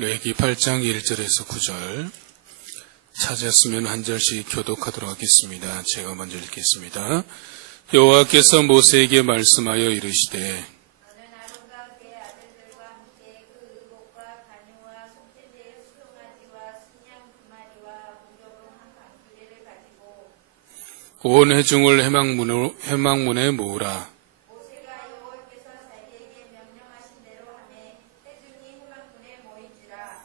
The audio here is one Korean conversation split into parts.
레위기 8장 1절에서 9절 찾았으면 한 절씩 교독하도록 하겠습니다. 제가 먼저 읽겠습니다. 여호와께서 모세에게 말씀하여 이르시되 너는 아론과 그의 아들들과 함께 그 의복과 간유와 속죄제의 수송아지와 순양 두 마리와 무교병 한 강두리를 가지고 온 회중을 회막문에 모으라. 모세가 여호와께서 자기에게 명령하신 대로 하매 회중이 회막문에 모인지라.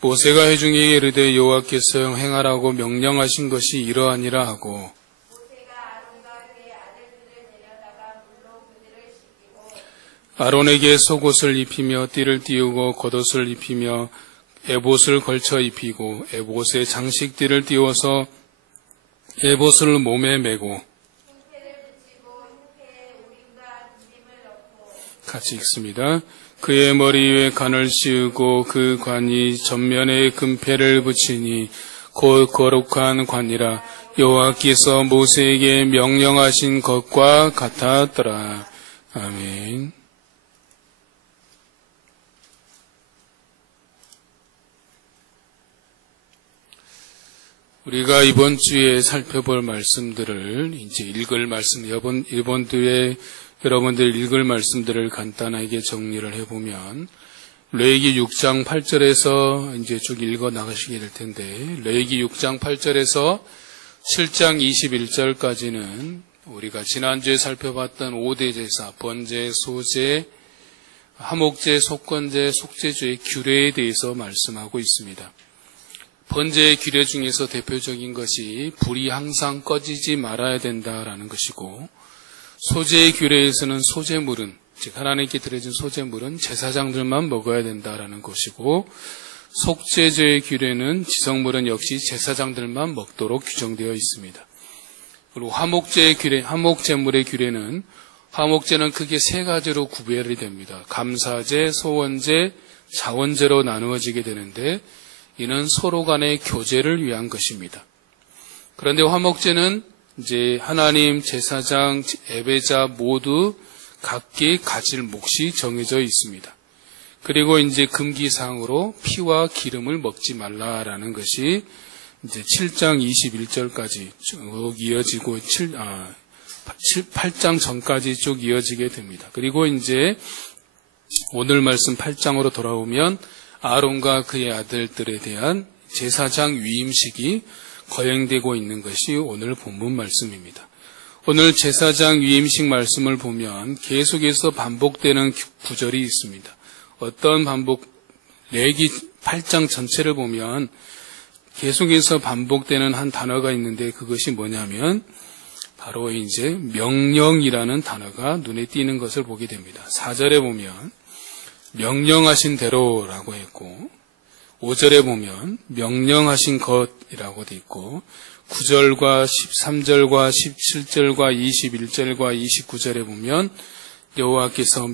모세가 회중에게 이르되 여호와께서 행하라고 명령하신 것이 이러하니라 하고 모세가 아론과 그의 아들들을 내려다가 물로 그들을 씻기고 아론에게 속옷을 입히며 띠를 띄우고 겉옷을 입히며 에봇을 걸쳐 입히고 에봇에 장식띠를 띄워서 에봇을 몸에 메고 흉패를 붙이고 흉패에 우림과 둠림을 넣고 같이 읽습니다. 그의 머리 위에 관을 씌우고 그 관이 전면에 금패를 붙이니 곧 거룩한 관이라 여호와께서 모세에게 명령하신 것과 같았더라. 아멘. 우리가 이번 주에 살펴볼 말씀들을 이제 읽을 말씀, 이번 주에 여러분들 읽을 말씀들을 간단하게 정리를 해보면 레위기 6장 8절에서 이제 쭉 읽어 나가시게 될 텐데 레위기 6장 8절에서 7장 21절까지는 우리가 지난주에 살펴봤던 5대 제사, 번제, 소제, 화목제, 속건제, 속죄제의 규례에 대해서 말씀하고 있습니다. 번제의 규례 중에서 대표적인 것이 불이 항상 꺼지지 말아야 된다라는 것이고 소제의 규례에서는 소제물은 즉 하나님께 드려진 소제물은 제사장들만 먹어야 된다라는 것이고 속죄제의 규례는 지성물은 역시 제사장들만 먹도록 규정되어 있습니다. 그리고 화목제의 규례, 화목제물의 규례는 화목제는 크게 세 가지로 구별이 됩니다. 감사제, 소원제, 자원제로 나누어지게 되는데 이는 서로 간의 교제를 위한 것입니다. 그런데 화목제는 이제 하나님, 제사장, 예배자 모두 각기 가질 몫이 정해져 있습니다. 그리고 이제 금기사항으로 피와 기름을 먹지 말라라는 것이 이제 7장 21절까지 쭉 이어지고 8장 전까지 쭉 이어지게 됩니다. 그리고 이제 오늘 말씀 8장으로 돌아오면 아론과 그의 아들들에 대한 제사장 위임식이 거행되고 있는 것이 오늘 본문 말씀입니다. 오늘 제사장 위임식 말씀을 보면 계속해서 반복되는 구절이 있습니다. 어떤 반복, 레위기 8장 전체를 보면 계속해서 반복되는 한 단어가 있는데 그것이 뭐냐면 바로 이제 명령이라는 단어가 눈에 띄는 것을 보게 됩니다. 4절에 보면 명령하신 대로라고 했고 5절에 보면 명령하신 것이라고 돼 있고 9절과 13절과 17절과 21절과 29절에 보면 여호와께서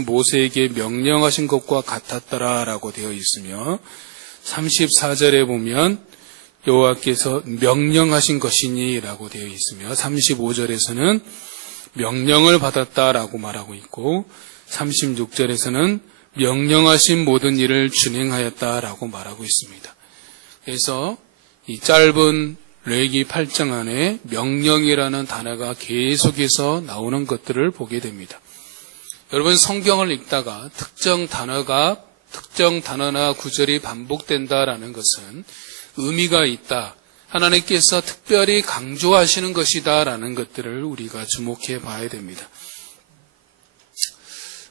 모세에게 명령하신 것과 같았더라라고 되어 있으며 34절에 보면 여호와께서 명령하신 것이니라고 되어 있으며 35절에서는 명령을 받았다라고 말하고 있고 36절에서는 명령하신 모든 일을 준행하였다라고 말하고 있습니다. 그래서 이 짧은 레위기 8장 안에 명령이라는 단어가 계속해서 나오는 것들을 보게 됩니다. 여러분 성경을 읽다가 특정 단어나 구절이 반복된다라는 것은 의미가 있다. 하나님께서 특별히 강조하시는 것이다라는 것들을 우리가 주목해 봐야 됩니다.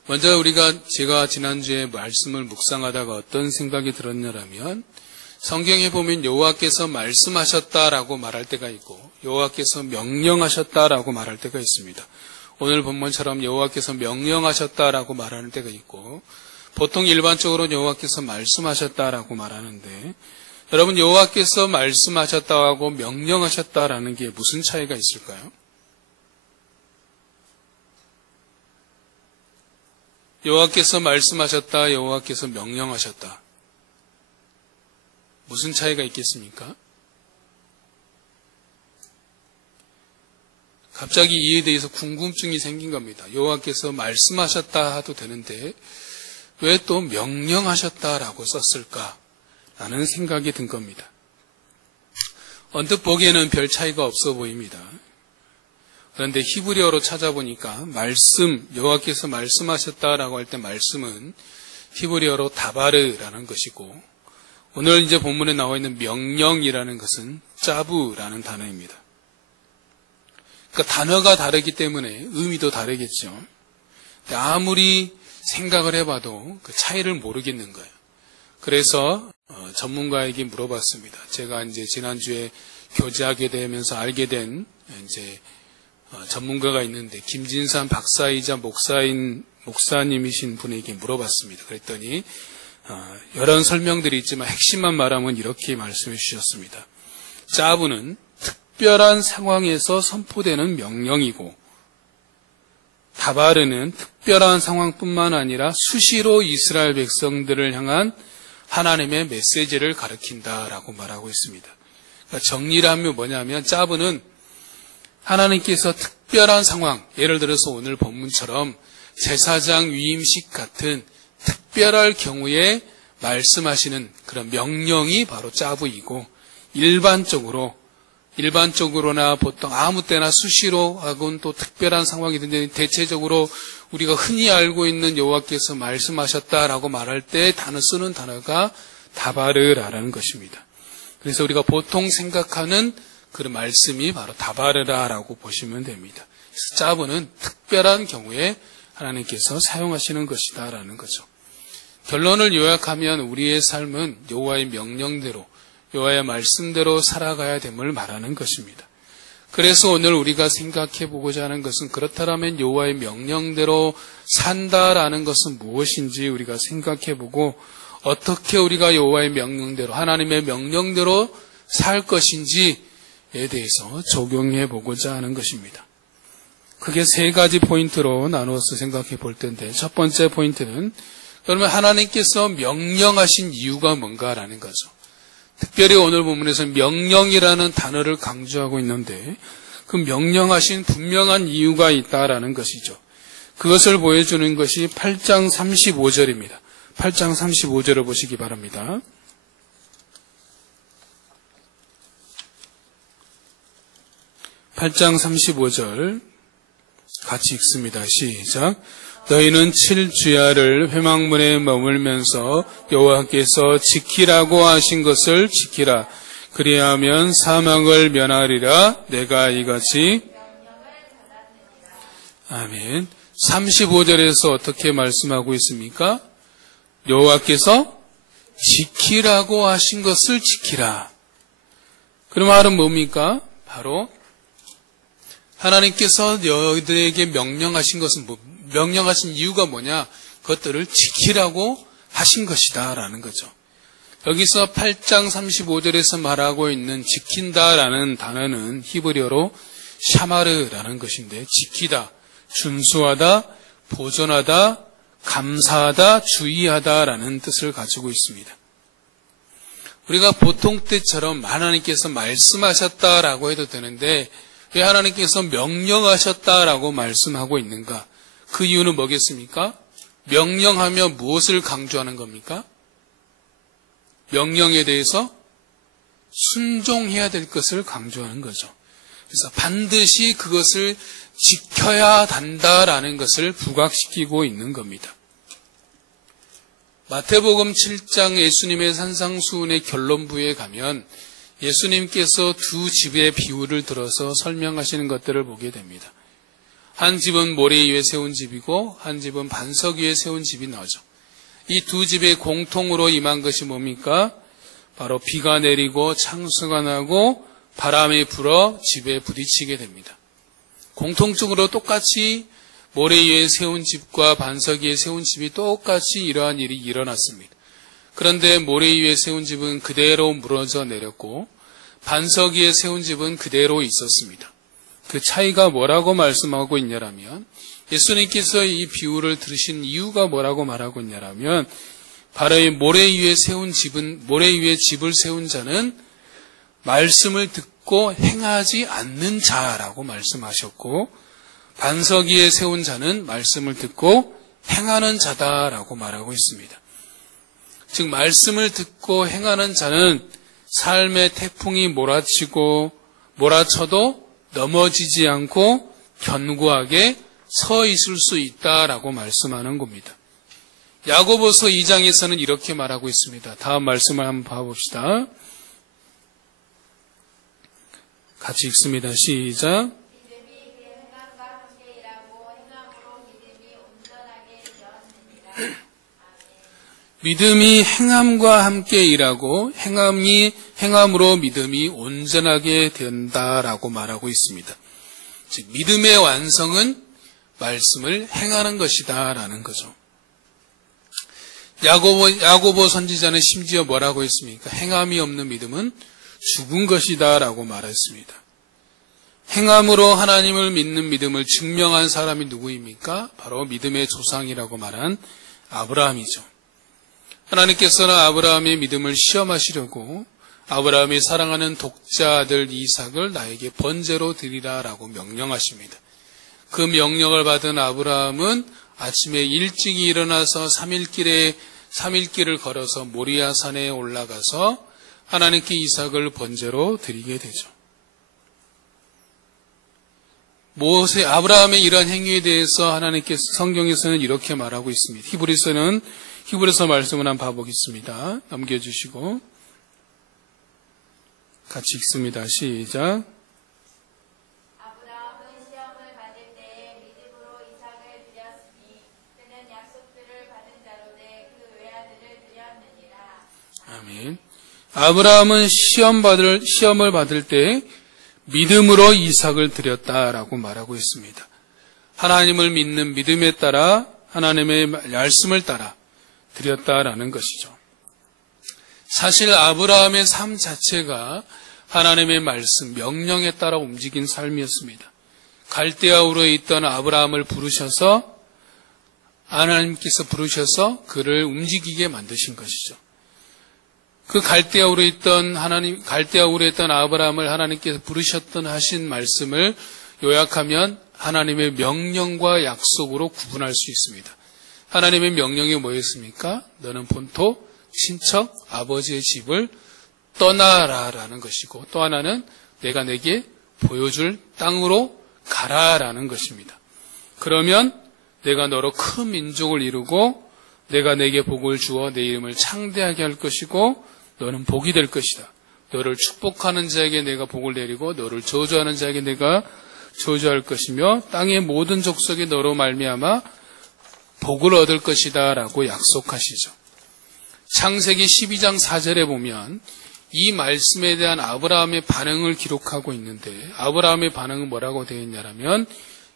먼저 제가 지난주에 말씀을 묵상하다가 어떤 생각이 들었냐면 성경에 보면 여호와께서 말씀하셨다라고 말할 때가 있고 여호와께서 명령하셨다라고 말할 때가 있습니다. 오늘 본문처럼 여호와께서 명령하셨다라고 말하는 때가 있고 보통 일반적으로 여호와께서 말씀하셨다라고 말하는데 여러분 여호와께서 말씀하셨다고 명령하셨다라는 게 무슨 차이가 있을까요? 여호와께서 말씀하셨다, 여호와께서 명령하셨다. 무슨 차이가 있겠습니까? 갑자기 이에 대해서 궁금증이 생긴 겁니다. 여호와께서 말씀하셨다 해도 되는데 왜 또 명령하셨다라고 썼을까라는 생각이 든 겁니다. 언뜻 보기에는 별 차이가 없어 보입니다. 그런데 히브리어로 찾아보니까 여호와께서 말씀하셨다라고 할 때 말씀은 히브리어로 다바르라는 것이고, 오늘 이제 본문에 나와 있는 명령이라는 것은 짜부라는 단어입니다. 그러니까 단어가 다르기 때문에 의미도 다르겠죠. 아무리 생각을 해봐도 그 차이를 모르겠는 거예요. 그래서 전문가에게 물어봤습니다. 제가 이제 지난주에 교제하게 되면서 알게 된 이제 전문가가 있는데, 김진산 박사이자 목사님이신 분에게 물어봤습니다. 그랬더니 여러 설명들이 있지만 핵심만 말하면 이렇게 말씀해 주셨습니다. 짜부는 특별한 상황에서 선포되는 명령이고, 다바르는 특별한 상황뿐만 아니라 수시로 이스라엘 백성들을 향한 하나님의 메시지를 가리킨다라고 말하고 있습니다. 그러니까 정리를 하면 뭐냐면, 짜부는 하나님께서 특별한 상황, 예를 들어서 오늘 본문처럼 제사장 위임식 같은 특별할 경우에 말씀하시는 그런 명령이 바로 짜부이고, 일반적으로나 보통 아무 때나 수시로 하고는 또 특별한 상황이든지 대체적으로 우리가 흔히 알고 있는 여호와께서 말씀하셨다라고 말할 때 쓰는 단어가 다바르라는 것입니다. 그래서 우리가 보통 생각하는 그런 말씀이 바로 다바르라라고 보시면 됩니다. 그래서 짜부는 특별한 경우에 하나님께서 사용하시는 것이다라는 거죠. 결론을 요약하면 우리의 삶은 여호와의 명령대로, 여호와의 말씀대로 살아가야 됨을 말하는 것입니다. 그래서 오늘 우리가 생각해 보고자 하는 것은, 그렇다면 여호와의 명령대로 산다라는 것은 무엇인지 우리가 생각해 보고, 어떻게 우리가 여호와의 명령대로, 하나님의 명령대로 살 것인지에 대해서 적용해 보고자 하는 것입니다. 크게 세 가지 포인트로 나누어서 생각해 볼 텐데, 첫 번째 포인트는 그러면 하나님께서 명령하신 이유가 뭔가라는 거죠. 특별히 오늘 본문에서 명령이라는 단어를 강조하고 있는데, 그 명령하신 분명한 이유가 있다라는 것이죠. 그것을 보여주는 것이 8장 35절입니다. 8장 35절을 보시기 바랍니다. 8장 35절 같이 읽습니다. 시작. 너희는 7주야를 회막문에 머물면서 여호와께서 지키라고 하신 것을 지키라. 그리하면 사망을 면하리라. 내가 이같이. 아멘. 35절에서 어떻게 말씀하고 있습니까? 여호와께서 지키라고 하신 것을 지키라. 그럼 말은 뭡니까? 바로 하나님께서 너희들에게 명령하신 것은 명령하신 이유가 뭐냐? 그것들을 지키라고 하신 것이다 라는 거죠. 여기서 8장 35절에서 말하고 있는 지킨다라는 단어는 히브리어로 샤마르라는 것인데, 지키다, 준수하다, 보존하다, 감사하다, 주의하다라는 뜻을 가지고 있습니다. 우리가 보통 때처럼 하나님께서 말씀하셨다라고 해도 되는데, 왜 하나님께서 명령하셨다라고 말씀하고 있는가? 그 이유는 뭐겠습니까? 명령하며 무엇을 강조하는 겁니까? 명령에 대해서 순종해야 될 것을 강조하는 거죠. 그래서 반드시 그것을 지켜야 한다라는 것을 부각시키고 있는 겁니다. 마태복음 7장 예수님의 산상수훈의 결론부에 가면 예수님께서 두 집의 비유를 들어서 설명하시는 것들을 보게 됩니다. 한 집은 모래 위에 세운 집이고 한 집은 반석 위에 세운 집이 나오죠. 이 두 집의 공통으로 임한 것이 뭡니까? 바로 비가 내리고 창수가 나고 바람이 불어 집에 부딪히게 됩니다. 공통적으로 똑같이 모래 위에 세운 집과 반석 위에 세운 집이 똑같이 이러한 일이 일어났습니다. 그런데 모래 위에 세운 집은 그대로 무너져 내렸고 반석 위에 세운 집은 그대로 있었습니다. 그 차이가 뭐라고 말씀하고 있냐라면, 예수님께서 이 비유를 들으신 이유가 뭐라고 말하고 있냐라면, 바로 이 모래 위에 집을 세운 자는 말씀을 듣고 행하지 않는 자라고 말씀하셨고, 반석 위에 세운 자는 말씀을 듣고 행하는 자다라고 말하고 있습니다. 즉 말씀을 듣고 행하는 자는 삶의 태풍이 몰아쳐도 넘어지지 않고 견고하게 서 있을 수 있다라고 말씀하는 겁니다. 야고보서 2장에서는 이렇게 말하고 있습니다. 다음 말씀을 한번 봐봅시다. 같이 읽습니다. 시작. 믿음이 그 행함과 함께 일하고 행함으로 믿음이 온전하게 되었느니라. 믿음이 행함과 함께 일하고 행함으로 믿음이 온전하게 된다라고 말하고 있습니다. 즉 믿음의 완성은 말씀을 행하는 것이다라는 거죠. 야고보 선지자는 심지어 뭐라고 했습니까? 행함이 없는 믿음은 죽은 것이다라고 말했습니다. 행함으로 하나님을 믿는 믿음을 증명한 사람이 누구입니까? 바로 믿음의 조상이라고 말한 아브라함이죠. 하나님께서는 아브라함의 믿음을 시험하시려고 아브라함이 사랑하는 독자 아들 이삭을 나에게 번제로 드리라라고 명령하십니다. 그 명령을 받은 아브라함은 아침에 일찍이 일어나서 3일길을 걸어서 모리아 산에 올라가서 하나님께 이삭을 번제로 드리게 되죠. 아브라함의 이러한 행위에 대해서 하나님께서 성경에서는 이렇게 말하고 있습니다. 히브리서 말씀을 한번 봐보겠습니다. 넘겨주시고 같이 읽습니다. 시작. 아브라함은 시험을 받을 때에 믿음으로 이삭을 드렸으니 그는 약속들을 받은 자로되 그 외아들을 드렸느니라. 아멘. 아브라함은 시험을 받을 때 믿음으로 이삭을 드렸다라고 말하고 있습니다. 하나님을 믿는 믿음에 따라 하나님의 말씀을 따라 드렸다라는 것이죠. 사실 아브라함의 삶 자체가 하나님의 말씀, 명령에 따라 움직인 삶이었습니다. 갈대아우르에 있던 아브라함을 하나님께서 부르셔서 그를 움직이게 만드신 것이죠. 그 갈대아우르에 있던 아브라함을 하나님께서 하신 말씀을 요약하면 하나님의 명령과 약속으로 구분할 수 있습니다. 하나님의 명령이 뭐였습니까? 너는 본토, 친척, 아버지의 집을 떠나라라는 것이고 또 하나는 내가 내게 보여줄 땅으로 가라라는 것입니다. 그러면 내가 너로 큰 민족을 이루고 내가 내게 복을 주어 내 이름을 창대하게 할 것이고 너는 복이 될 것이다. 너를 축복하는 자에게 내가 복을 내리고 너를 저주하는 자에게 내가 저주할 것이며 땅의 모든 족속이 너로 말미암아 복을 얻을 것이다 라고 약속하시죠. 창세기 12장 4절에 보면 이 말씀에 대한 아브라함의 반응을 기록하고 있는데 아브라함의 반응은 뭐라고 되어 있냐면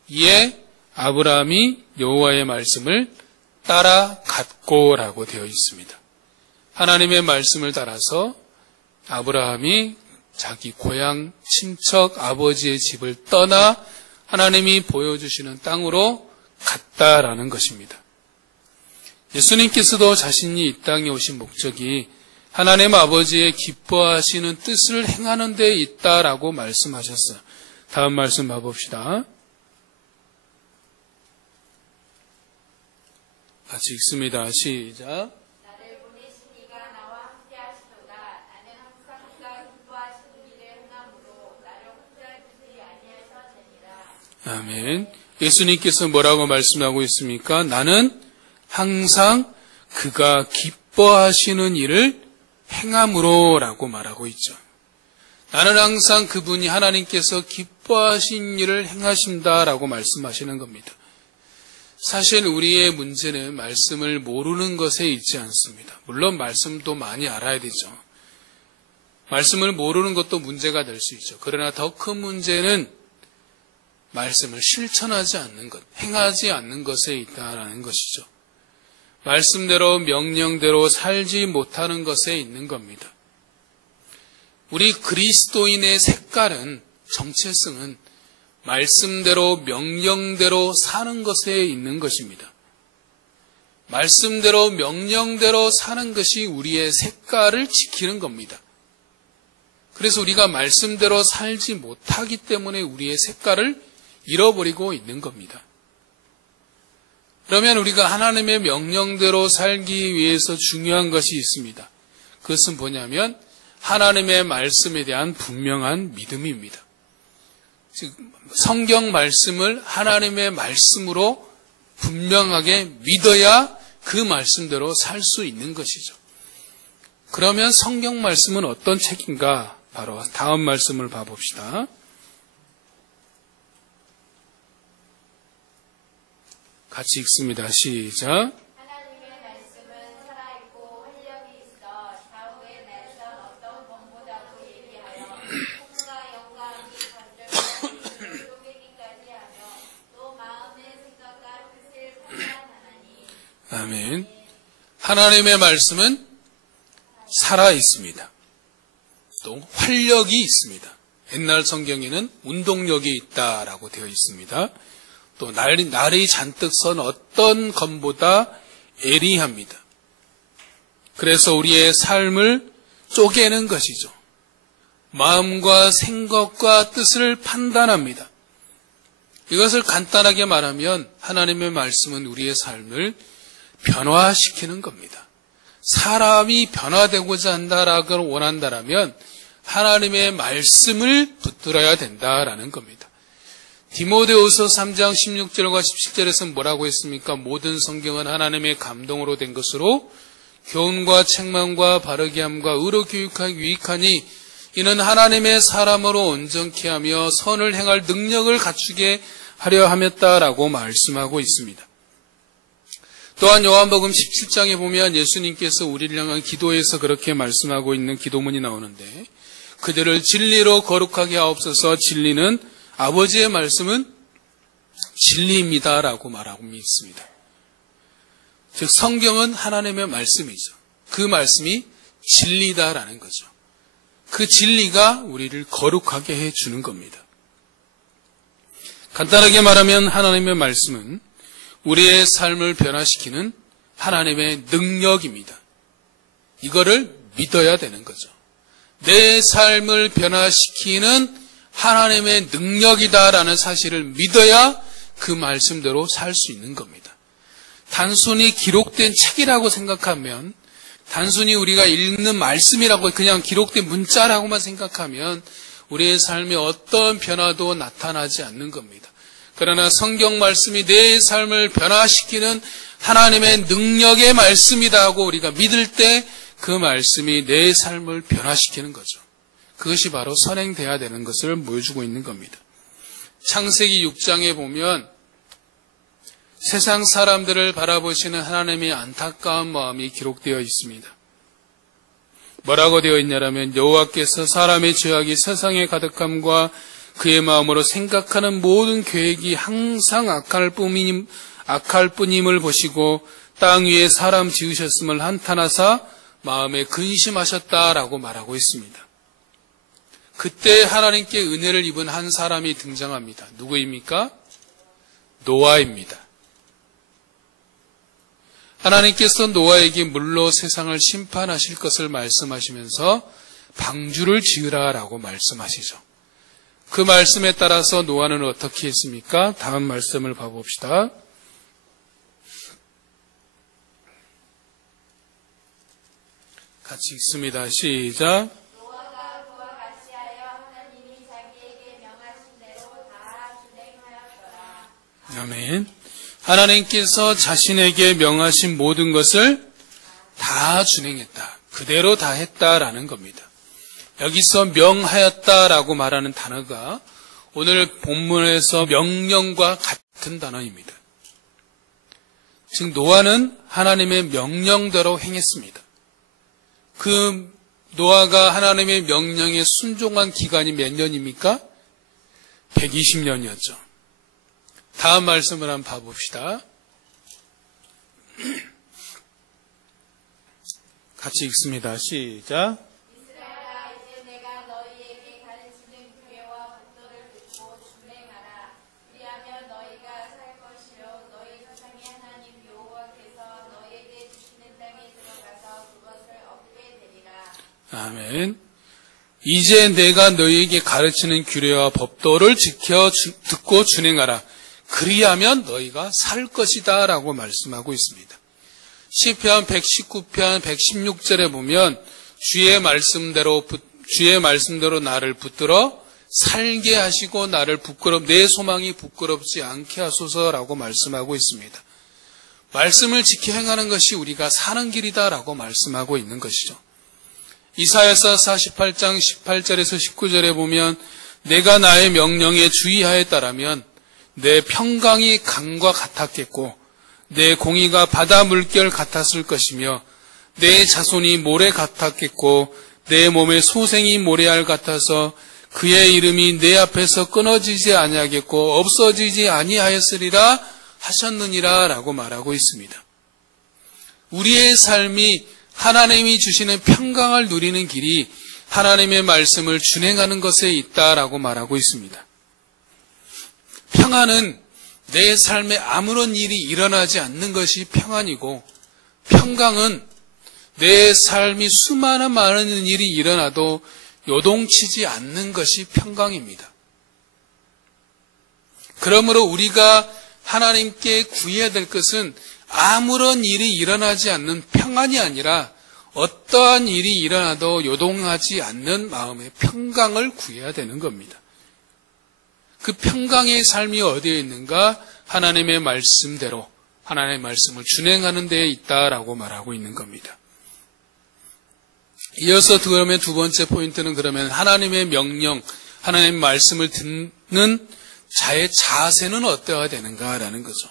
이에 아브라함이 여호와의 말씀을 따라갔고 라고 되어 있습니다. 하나님의 말씀을 따라서 아브라함이 자기 고향 친척 아버지의 집을 떠나 하나님이 보여주시는 땅으로 갔다라는 것입니다. 예수님께서도 자신이 이 땅에 오신 목적이 하나님 아버지의 기뻐하시는 뜻을 행하는 데 있다라고 말씀하셨어요. 다음 말씀 봐봅시다. 같이 읽습니다. 시작. 나를 보내신 이가 나와 함께 하시도다. 나는 항상 그가 기뻐하시는 일을 행함으로 나를 혼자 두지 아니하셨느니라. 아멘. 예수님께서 뭐라고 말씀하고 있습니까? 나는 항상 그가 기뻐하시는 일을 행함으로 라고 말하고 있죠. 나는 항상 그분이 하나님께서 기뻐하신 일을 행하신다라고 말씀하시는 겁니다. 사실 우리의 문제는 말씀을 모르는 것에 있지 않습니다. 물론 말씀도 많이 알아야 되죠. 말씀을 모르는 것도 문제가 될 수 있죠. 그러나 더 큰 문제는 말씀을 실천하지 않는 것, 행하지 않는 것에 있다라는 것이죠. 말씀대로 명령대로 살지 못하는 것에 있는 겁니다. 우리 그리스도인의 색깔은 정체성은 말씀대로 명령대로 사는 것에 있는 것입니다. 말씀대로 명령대로 사는 것이 우리의 색깔을 지키는 겁니다. 그래서 우리가 말씀대로 살지 못하기 때문에 우리의 색깔을 잃어버리고 있는 겁니다. 그러면 우리가 하나님의 명령대로 살기 위해서 중요한 것이 있습니다. 그것은 뭐냐면 하나님의 말씀에 대한 분명한 믿음입니다. 즉 성경 말씀을 하나님의 말씀으로 분명하게 믿어야 그 말씀대로 살 수 있는 것이죠. 그러면 성경 말씀은 어떤 책인가? 바로 다음 말씀을 봐봅시다. 같이 읽습니다. 시작. 하나님의 말씀은 살아있고 활력이 있어 좌우의 날선 어떤 검보다도 예리하여 풍부와 영광이 관절과 쪼개기까지 하며 또 마음의 생각과 뜻을 판단하나니. 아멘. 하나님의 말씀은 살아 있습니다. 또 활력이 있습니다. 옛날 성경에는 운동력이 있다라고 되어 있습니다. 또 날이 잔뜩 선 어떤 검보다 예리합니다. 그래서 우리의 삶을 쪼개는 것이죠. 마음과 생각과 뜻을 판단합니다. 이것을 간단하게 말하면 하나님의 말씀은 우리의 삶을 변화시키는 겁니다. 사람이 변화되고자 한다라고 원한다라면 하나님의 말씀을 붙들어야 된다라는 겁니다. 디모데후서 3장 16절과 17절에서 뭐라고 했습니까? 모든 성경은 하나님의 감동으로 된 것으로 교훈과 책망과 바르게 함과 의로 교육하기 유익하니 이는 하나님의 사람으로 온전케 하며 선을 행할 능력을 갖추게 하려 함였다라고 말씀하고 있습니다. 또한 요한복음 17장에 보면 예수님께서 우리를 향한 기도에서 그렇게 말씀하고 있는 기도문이 나오는데 그들을 진리로 거룩하게 하옵소서. 진리는 아버지의 말씀은 진리입니다라고 말하고 있습니다. 즉 성경은 하나님의 말씀이죠. 그 말씀이 진리다라는 거죠. 그 진리가 우리를 거룩하게 해주는 겁니다. 간단하게 말하면 하나님의 말씀은 우리의 삶을 변화시키는 하나님의 능력입니다. 이거를 믿어야 되는 거죠. 내 삶을 변화시키는 하나님의 능력이다라는 사실을 믿어야 그 말씀대로 살 수 있는 겁니다. 단순히 기록된 책이라고 생각하면, 단순히 우리가 읽는 말씀이라고 그냥 기록된 문자라고만 생각하면 우리의 삶에 어떤 변화도 나타나지 않는 겁니다. 그러나 성경 말씀이 내 삶을 변화시키는 하나님의 능력의 말씀이다 하고 우리가 믿을 때 그 말씀이 내 삶을 변화시키는 거죠. 그것이 바로 선행돼야 되는 것을 보여주고 있는 겁니다. 창세기 6장에 보면 세상 사람들을 바라보시는 하나님의 안타까운 마음이 기록되어 있습니다. 뭐라고 되어 있냐면 여호와께서 사람의 죄악이 세상에 가득함과 그의 마음으로 생각하는 모든 계획이 항상 악할 뿐임을 보시고 땅 위에 사람 지으셨음을 한탄하사 마음에 근심하셨다라고 말하고 있습니다. 그때 하나님께 은혜를 입은 한 사람이 등장합니다. 누구입니까? 노아입니다. 하나님께서 노아에게 물로 세상을 심판하실 것을 말씀하시면서 방주를 지으라라고 말씀하시죠. 그 말씀에 따라서 노아는 어떻게 했습니까? 다음 말씀을 봐봅시다. 같이 읽습니다. 시작. 노아가 그와 같이 하여 하나님이 자기에게 명하신 대로 다 준행하였더라. 아멘. 하나님께서 자신에게 명하신 모든 것을 다 준행했다. 그대로 다 했다라는 겁니다. 여기서 명하였다라고 말하는 단어가 오늘 본문에서 명령과 같은 단어입니다. 즉 노아는 하나님의 명령대로 행했습니다. 그 노아가 하나님의 명령에 순종한 기간이 몇 년입니까? 120년이었죠. 다음 말씀을 한번 봐봅시다. 같이 읽습니다. 시작. 이스라엘아 이제 내가 너희에게 가르치는 규례와 법도를 듣고 준행하라. 그리하면 너희가 살 것이요 너희 조상의 하나님 여호와께서 너희에게 주시는 땅에 들어가서 그것을 얻게 되리라. 아멘. 이제 내가 너희에게 가르치는 규례와 법도를 지켜 듣고 준행하라. 그리하면 너희가 살 것이다 라고 말씀하고 있습니다. 시편 119편 116절에 보면 주의 말씀대로 나를 붙들어 살게 하시고 나를 내 소망이 부끄럽지 않게 하소서라고 말씀하고 있습니다. 말씀을 지켜 행하는 것이 우리가 사는 길이다라고 말씀하고 있는 것이죠. 이사야서 48장 18절에서 19절에 보면 내가 나의 명령에 주의하였다라면 내 평강이 강과 같았겠고 내 공의가 바다 물결 같았을 것이며 내 자손이 모래 같았겠고 내 몸의 소생이 모래알 같아서 그의 이름이 내 앞에서 끊어지지 아니하겠고 없어지지 아니하였으리라 하셨느니라 라고 말하고 있습니다. 우리의 삶이 하나님이 주시는 평강을 누리는 길이 하나님의 말씀을 준행하는 것에 있다라고 말하고 있습니다. 평안은 내 삶에 아무런 일이 일어나지 않는 것이 평안이고, 평강은 내 삶이 수많은 많은 일이 일어나도 요동치지 않는 것이 평강입니다. 그러므로 우리가 하나님께 구해야 될 것은 아무런 일이 일어나지 않는 평안이 아니라 어떠한 일이 일어나도 요동하지 않는 마음의 평강을 구해야 되는 겁니다. 그 평강의 삶이 어디에 있는가? 하나님의 말씀대로 하나님의 말씀을 준행하는 데에 있다라고 말하고 있는 겁니다. 이어서 그러면 두 번째 포인트는 그러면 하나님의 명령, 하나님의 말씀을 듣는 자의 자세는 어떠해야 되는가라는 거죠.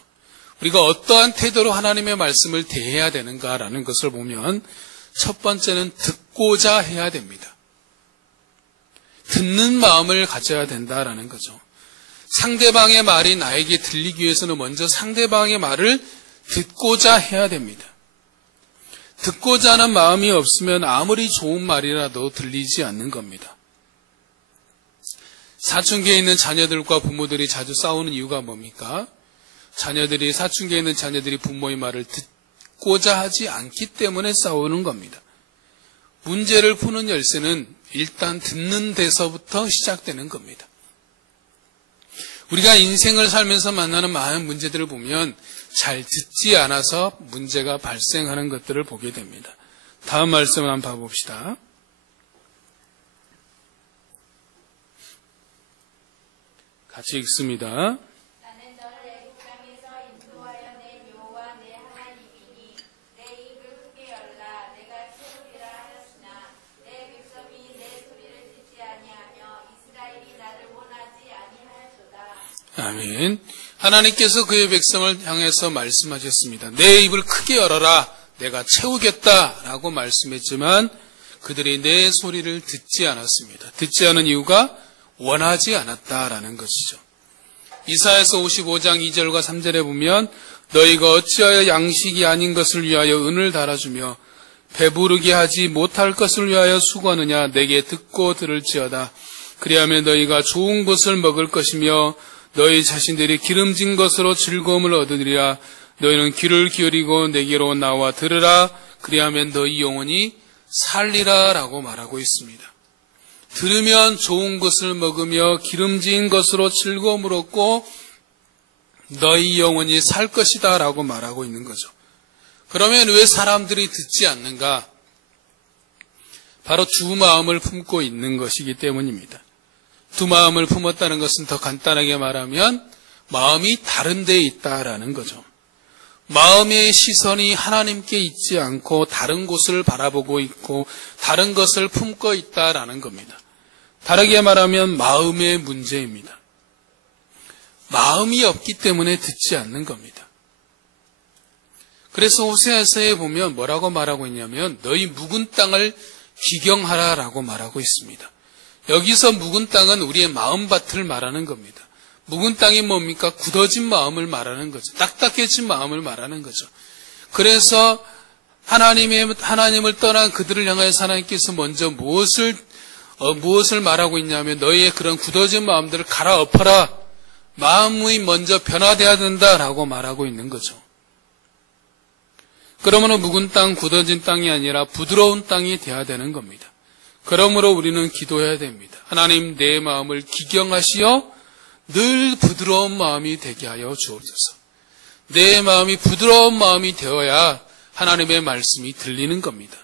우리가 어떠한 태도로 하나님의 말씀을 대해야 되는가라는 것을 보면 첫 번째는 듣고자 해야 됩니다. 듣는 마음을 가져야 된다라는 거죠. 상대방의 말이 나에게 들리기 위해서는 먼저 상대방의 말을 듣고자 해야 됩니다. 듣고자 하는 마음이 없으면 아무리 좋은 말이라도 들리지 않는 겁니다. 사춘기에 있는 자녀들과 부모들이 자주 싸우는 이유가 뭡니까? 사춘기에 있는 자녀들이 부모의 말을 듣고자 하지 않기 때문에 싸우는 겁니다. 문제를 푸는 열쇠는 일단 듣는 데서부터 시작되는 겁니다. 우리가 인생을 살면서 만나는 많은 문제들을 보면 잘 듣지 않아서 문제가 발생하는 것들을 보게 됩니다. 다음 말씀을 한번 봐봅시다. 같이 읽습니다. 나는 너를 애굽 땅에서 인도하여 낸 여호와 내 하나님이니 내 입을 크게 열라 내가 채우리라 하였으나 내 백성이 내 소리를 듣지 아니하며 이스라엘이 나를 원하지 아니하였도다. 아멘. 하나님께서 그의 백성을 향해서 말씀하셨습니다. 내 입을 크게 열어라. 내가 채우겠다라고 말씀했지만 그들이 내 소리를 듣지 않았습니다. 듣지 않은 이유가 원하지 않았다라는 것이죠. 이사야서 55장 2절과 3절에 보면 너희가 어찌하여 양식이 아닌 것을 위하여 은을 달아주며 배부르게 하지 못할 것을 위하여 수고하느냐. 내게 듣고 들을지어다. 그리하면 너희가 좋은 것을 먹을 것이며 너희 자신들이 기름진 것으로 즐거움을 얻으리라. 너희는 귀를 기울이고 내게로 나와 들으라. 그리하면 너희 영혼이 살리라 라고 말하고 있습니다. 들으면 좋은 것을 먹으며 기름진 것으로 즐거움을 얻고 너희 영혼이 살 것이다 라고 말하고 있는 거죠. 그러면 왜 사람들이 듣지 않는가? 바로 두 마음을 품고 있는 것이기 때문입니다. 두 마음을 품었다는 것은 더 간단하게 말하면 마음이 다른 데에 있다라는 거죠. 마음의 시선이 하나님께 있지 않고 다른 곳을 바라보고 있고 다른 것을 품고 있다라는 겁니다. 다르게 말하면 마음의 문제입니다. 마음이 없기 때문에 듣지 않는 겁니다. 그래서 호세아서에 보면 뭐라고 말하고 있냐면 너희 묵은 땅을 기경하라라고 말하고 있습니다. 여기서 묵은 땅은 우리의 마음밭을 말하는 겁니다. 묵은 땅이 뭡니까? 굳어진 마음을 말하는 거죠. 딱딱해진 마음을 말하는 거죠. 그래서 하나님을 떠난 그들을 향하여서 하나님께서 먼저 무엇을 말하고 있냐면 너희의 그런 굳어진 마음들을 갈아엎어라. 마음이 먼저 변화되어야 된다라고 말하고 있는 거죠. 그러므로 묵은 땅, 굳어진 땅이 아니라 부드러운 땅이 되어야 되는 겁니다. 그러므로 우리는 기도해야 됩니다. 하나님 내 마음을 기경하시어 늘 부드러운 마음이 되게 하여 주옵소서. 내 마음이 부드러운 마음이 되어야 하나님의 말씀이 들리는 겁니다.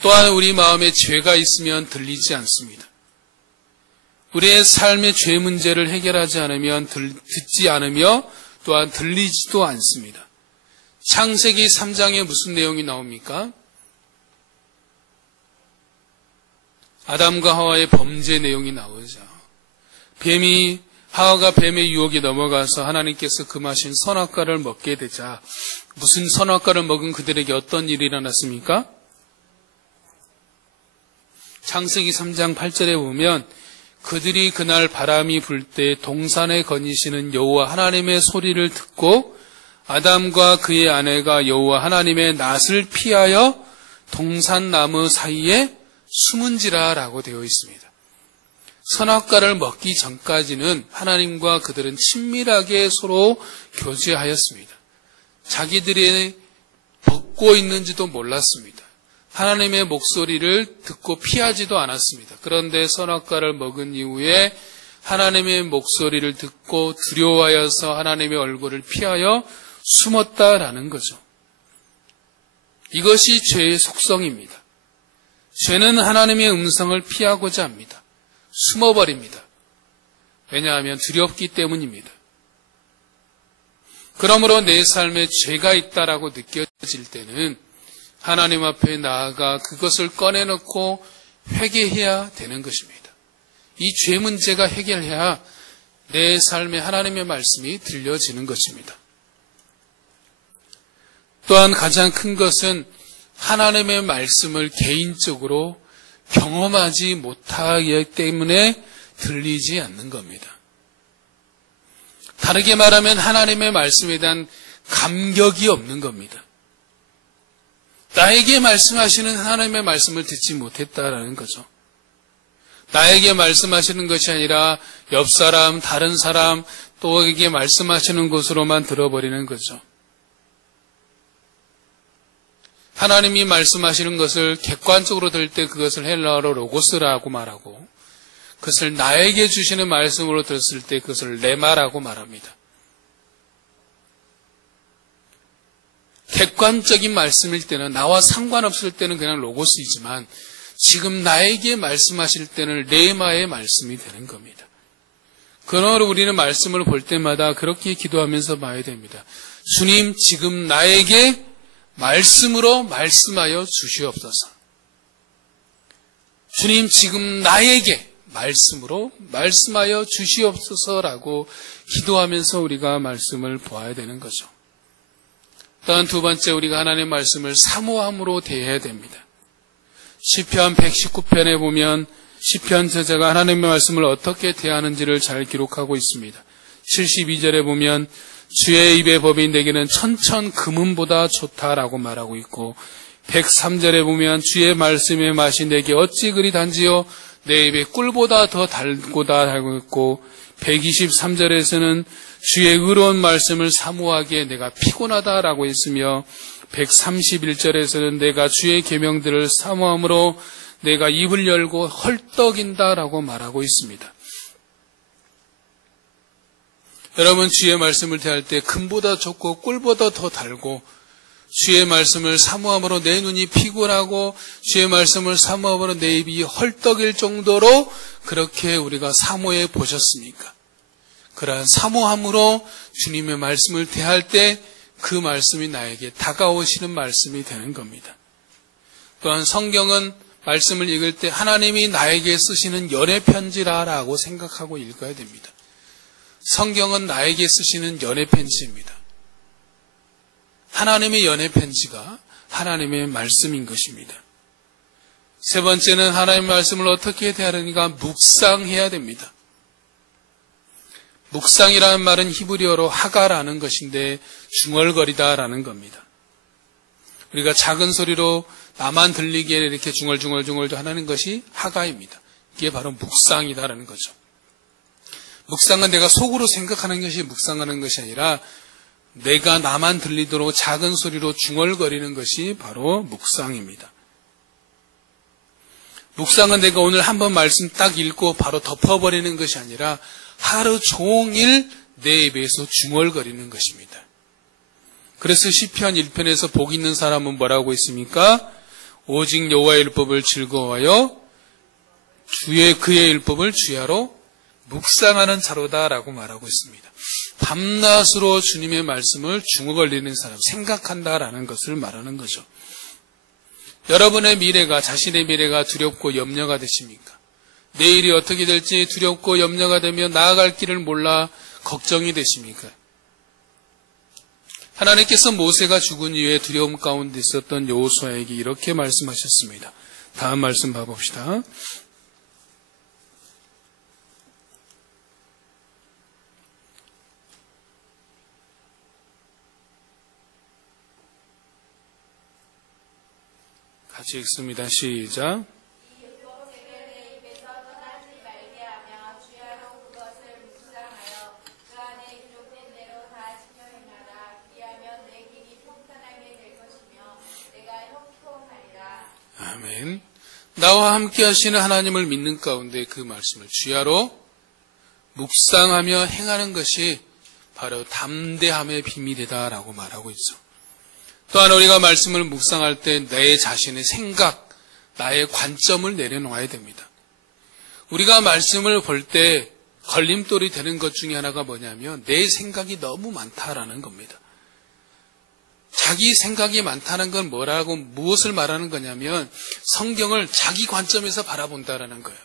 또한 우리 마음에 죄가 있으면 들리지 않습니다. 우리의 삶의 죄 문제를 해결하지 않으면 듣지 않으며 또한 들리지도 않습니다. 창세기 3장에 무슨 내용이 나옵니까? 아담과 하와의 범죄 내용이 나오죠. 하와가 뱀의 유혹에 넘어가서 하나님께서 금하신 선악과를 먹게 되자 무슨 선악과를 먹은 그들에게 어떤 일이 일어났습니까? 창세기 3장 8절에 보면 그들이 그날 바람이 불 때 동산에 거니시는 여호와 하나님의 소리를 듣고 아담과 그의 아내가 여호와 하나님의 낯을 피하여 동산나무 사이에 숨은지라라고 되어 있습니다. 선악과를 먹기 전까지는 하나님과 그들은 친밀하게 서로 교제하였습니다. 자기들이 벗고 있는지도 몰랐습니다. 하나님의 목소리를 듣고 피하지도 않았습니다. 그런데 선악과를 먹은 이후에 하나님의 목소리를 듣고 두려워하여서 하나님의 얼굴을 피하여 숨었다라는 거죠. 이것이 죄의 속성입니다. 죄는 하나님의 음성을 피하고자 합니다. 숨어버립니다. 왜냐하면 두렵기 때문입니다. 그러므로 내 삶에 죄가 있다라고 느껴질 때는 하나님 앞에 나아가 그것을 꺼내놓고 회개해야 되는 것입니다. 이 죄 문제가 해결해야 내 삶에 하나님의 말씀이 들려지는 것입니다. 또한 가장 큰 것은 하나님의 말씀을 개인적으로 경험하지 못하기 때문에 들리지 않는 겁니다. 다르게 말하면 하나님의 말씀에 대한 감격이 없는 겁니다. 나에게 말씀하시는 하나님의 말씀을 듣지 못했다라는 거죠. 나에게 말씀하시는 것이 아니라 옆 사람, 다른 사람, 또에게 말씀하시는 것으로만 들어버리는 거죠. 하나님이 말씀하시는 것을 객관적으로 들을 때 그것을 헬라어로 로고스라고 말하고 그것을 나에게 주시는 말씀으로 들었을 때 그것을 레마라고 말합니다. 객관적인 말씀일 때는 나와 상관없을 때는 그냥 로고스이지만 지금 나에게 말씀하실 때는 레마의 말씀이 되는 겁니다. 그러므로 우리는 말씀을 볼 때마다 그렇게 기도하면서 봐야 됩니다. 주님, 지금 나에게 말씀으로 말씀하여 주시옵소서. 주님, 지금 나에게 말씀으로 말씀하여 주시옵소서라고 기도하면서 우리가 말씀을 보아야 되는 거죠. 또한 두 번째, 우리가 하나님의 말씀을 사모함으로 대해야 됩니다. 시편 119편에 보면 시편 저자가 하나님의 말씀을 어떻게 대하는지를 잘 기록하고 있습니다. 72절에 보면 주의 입의 법이 내게는 천천 금은보다 좋다라고 말하고 있고 103절에 보면 주의 말씀의 맛이 내게 어찌 그리 단지요 내 입에 꿀보다 더 달고다 하고 있고 123절에서는 주의 의로운 말씀을 사모하기에 내가 피곤하다라고 했으며 131절에서는 내가 주의 계명들을 사모함으로 내가 입을 열고 헐떡인다라고 말하고 있습니다. 여러분, 주의 말씀을 대할 때 금보다 좋고 꿀보다 더 달고 주의 말씀을 사모함으로 내 눈이 피곤하고 주의 말씀을 사모함으로 내 입이 헐떡일 정도로 그렇게 우리가 사모해 보셨습니까? 그러한 사모함으로 주님의 말씀을 대할 때 그 말씀이 나에게 다가오시는 말씀이 되는 겁니다. 또한 성경은 말씀을 읽을 때 하나님이 나에게 쓰시는 연애 편지라고 생각하고 읽어야 됩니다. 성경은 나에게 쓰시는 연애 편지입니다. 하나님의 연애 편지가 하나님의 말씀인 것입니다. 세 번째는 하나님의 말씀을 어떻게 대하느니까 묵상해야 됩니다. 묵상이라는 말은 히브리어로 하가라는 것인데 중얼거리다라는 겁니다. 우리가 작은 소리로 나만 들리게 이렇게 중얼중얼 하는 것이 하가입니다. 이게 바로 묵상이다라는 거죠. 묵상은 내가 속으로 생각하는 것이 묵상하는 것이 아니라 내가 나만 들리도록 작은 소리로 중얼거리는 것이 바로 묵상입니다. 묵상은 내가 오늘 한번 말씀 딱 읽고 바로 덮어버리는 것이 아니라 하루 종일 내 입에서 중얼거리는 것입니다. 그래서 시편 1편에서 복 있는 사람은 뭐라고 했습니까? 오직 여호와의 율법을 즐거워하여 그의 율법을 주야로 묵상하는 자로다라고 말하고 있습니다. 밤낮으로 주님의 말씀을 중얼거리는 사람, 생각한다라는 것을 말하는 거죠. 여러분의 미래가, 자신의 미래가 두렵고 염려가 되십니까? 내일이 어떻게 될지 두렵고 염려가 되며 나아갈 길을 몰라 걱정이 되십니까? 하나님께서 모세가 죽은 이후에 두려움 가운데 있었던 여호수아에게 이렇게 말씀하셨습니다. 다음 말씀 봐봅시다. 같이 읽습니다. 시작. 이 율법책을 내 입에서 떠나지 말게 하며 주야로 그것을 묵상하여 그 안에 기록된 대로 다 지켜 행하라. 그리하면 내 길이 평탄하게 될 것이며 내가 형통하리라. 아멘. 나와 함께 하시는 하나님을 믿는 가운데 그 말씀을 주야로 묵상하며 행하는 것이 바로 담대함의 비밀이다라고 말하고 있죠. 또한 우리가 말씀을 묵상할 때 내 자신의 생각, 나의 관점을 내려놓아야 됩니다. 우리가 말씀을 볼 때 걸림돌이 되는 것 중에 하나가 뭐냐면 내 생각이 너무 많다라는 겁니다. 자기 생각이 많다는 건 무엇을 말하는 거냐면 성경을 자기 관점에서 바라본다라는 거예요.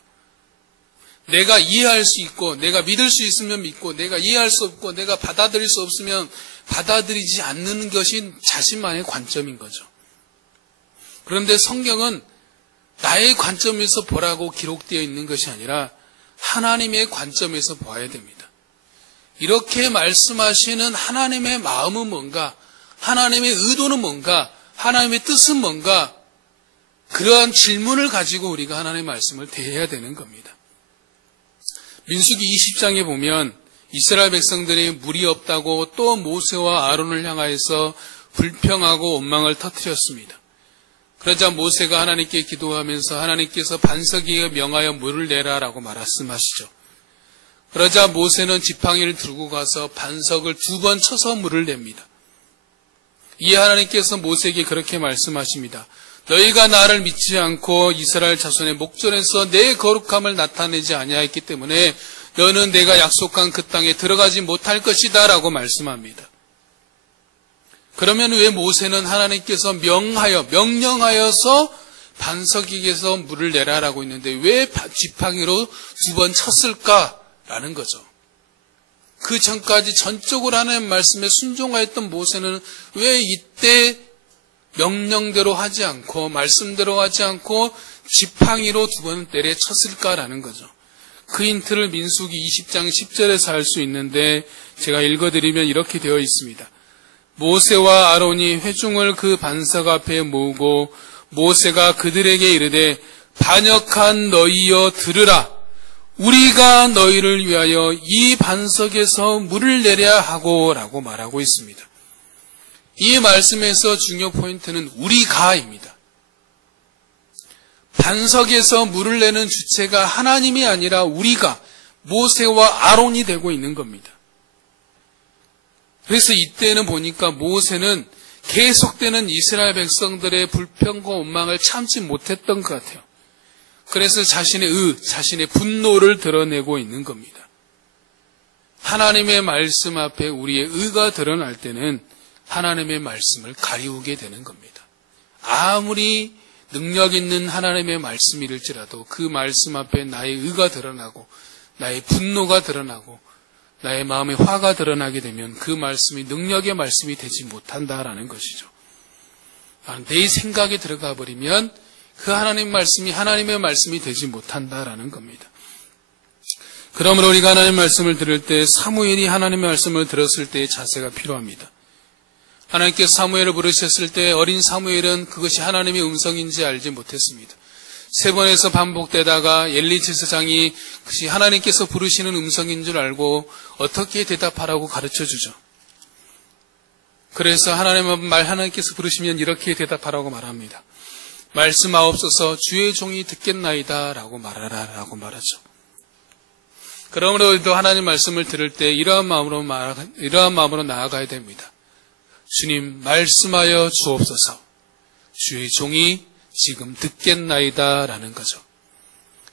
내가 이해할 수 있고 내가 믿을 수 있으면 믿고 내가 이해할 수 없고 내가 받아들일 수 없으면 받아들이지 않는 것이 자신만의 관점인 거죠. 그런데 성경은 나의 관점에서 보라고 기록되어 있는 것이 아니라 하나님의 관점에서 보아야 됩니다. 이렇게 말씀하시는 하나님의 마음은 뭔가, 하나님의 의도는 뭔가, 하나님의 뜻은 뭔가, 그러한 질문을 가지고 우리가 하나님의 말씀을 대해야 되는 겁니다. 민수기 20장에 보면 이스라엘 백성들이 물이 없다고 또 모세와 아론을 향하여서 불평하고 원망을 터뜨렸습니다. 그러자 모세가 하나님께 기도하면서 하나님께서 반석이에 명하여 물을 내라라고 말씀하시죠. 그러자 모세는 지팡이를 들고 가서 반석을 2번 쳐서 물을 냅니다. 이에 하나님께서 모세에게 그렇게 말씀하십니다. 너희가 나를 믿지 않고 이스라엘 자손의 목전에서 내 거룩함을 나타내지 아니하였기 때문에 너는 내가 약속한 그 땅에 들어가지 못할 것이다 라고 말씀합니다. 그러면 왜 모세는 하나님께서 명령하여서 반석에게서 물을 내라라고 했는데 왜 지팡이로 2번 쳤을까라는 거죠. 그 전까지 전적으로 하나님의 말씀에 순종하였던 모세는 왜 이때 명령대로 하지 않고 말씀대로 하지 않고 지팡이로 2번 내려쳤을까라는 거죠. 그 힌트를 민수기 20장 10절에서 알 수 있는데 제가 읽어드리면 이렇게 되어 있습니다. 모세와 아론이 회중을 그 반석 앞에 모으고 모세가 그들에게 이르되 반역한 너희여 들으라. 우리가 너희를 위하여 이 반석에서 물을 내려야 하고 라고 말하고 있습니다. 이 말씀에서 중요 포인트는 우리가입니다. 반석에서 물을 내는 주체가 하나님이 아니라 우리가 모세와 아론이 되고 있는 겁니다. 그래서 이때는 보니까 모세는 계속되는 이스라엘 백성들의 불평과 원망을 참지 못했던 것 같아요. 그래서 자신의 분노를 드러내고 있는 겁니다. 하나님의 말씀 앞에 우리의 의가 드러날 때는 하나님의 말씀을 가리우게 되는 겁니다. 아무리 능력 있는 하나님의 말씀이랄지라도 그 말씀 앞에 나의 의가 드러나고 나의 분노가 드러나고 나의 마음의 화가 드러나게 되면 그 말씀이 능력의 말씀이 되지 못한다라는 것이죠. 내 생각에 들어가 버리면 그 하나님 말씀이 하나님의 말씀이 되지 못한다라는 겁니다. 그러므로 우리가 하나님의 말씀을 들을 때 사무엘이 하나님의 말씀을 들었을 때의 자세가 필요합니다. 하나님께서 사무엘을 부르셨을 때 어린 사무엘은 그것이 하나님의 음성인지 알지 못했습니다. 3번에서 반복되다가 엘리 제사장이 그것이 하나님께서 부르시는 음성인 줄 알고 어떻게 대답하라고 가르쳐주죠. 그래서 하나님께서 부르시면 이렇게 대답하라고 말합니다. 말씀하옵소서 주의 종이 듣겠나이다 라고 말하라 라고 말하죠. 그러므로 우리도 하나님 말씀을 들을 때 이러한 마음으로 나아가야 됩니다. 주님 말씀하여 주옵소서 주의 종이 지금 듣겠나이다 라는 거죠.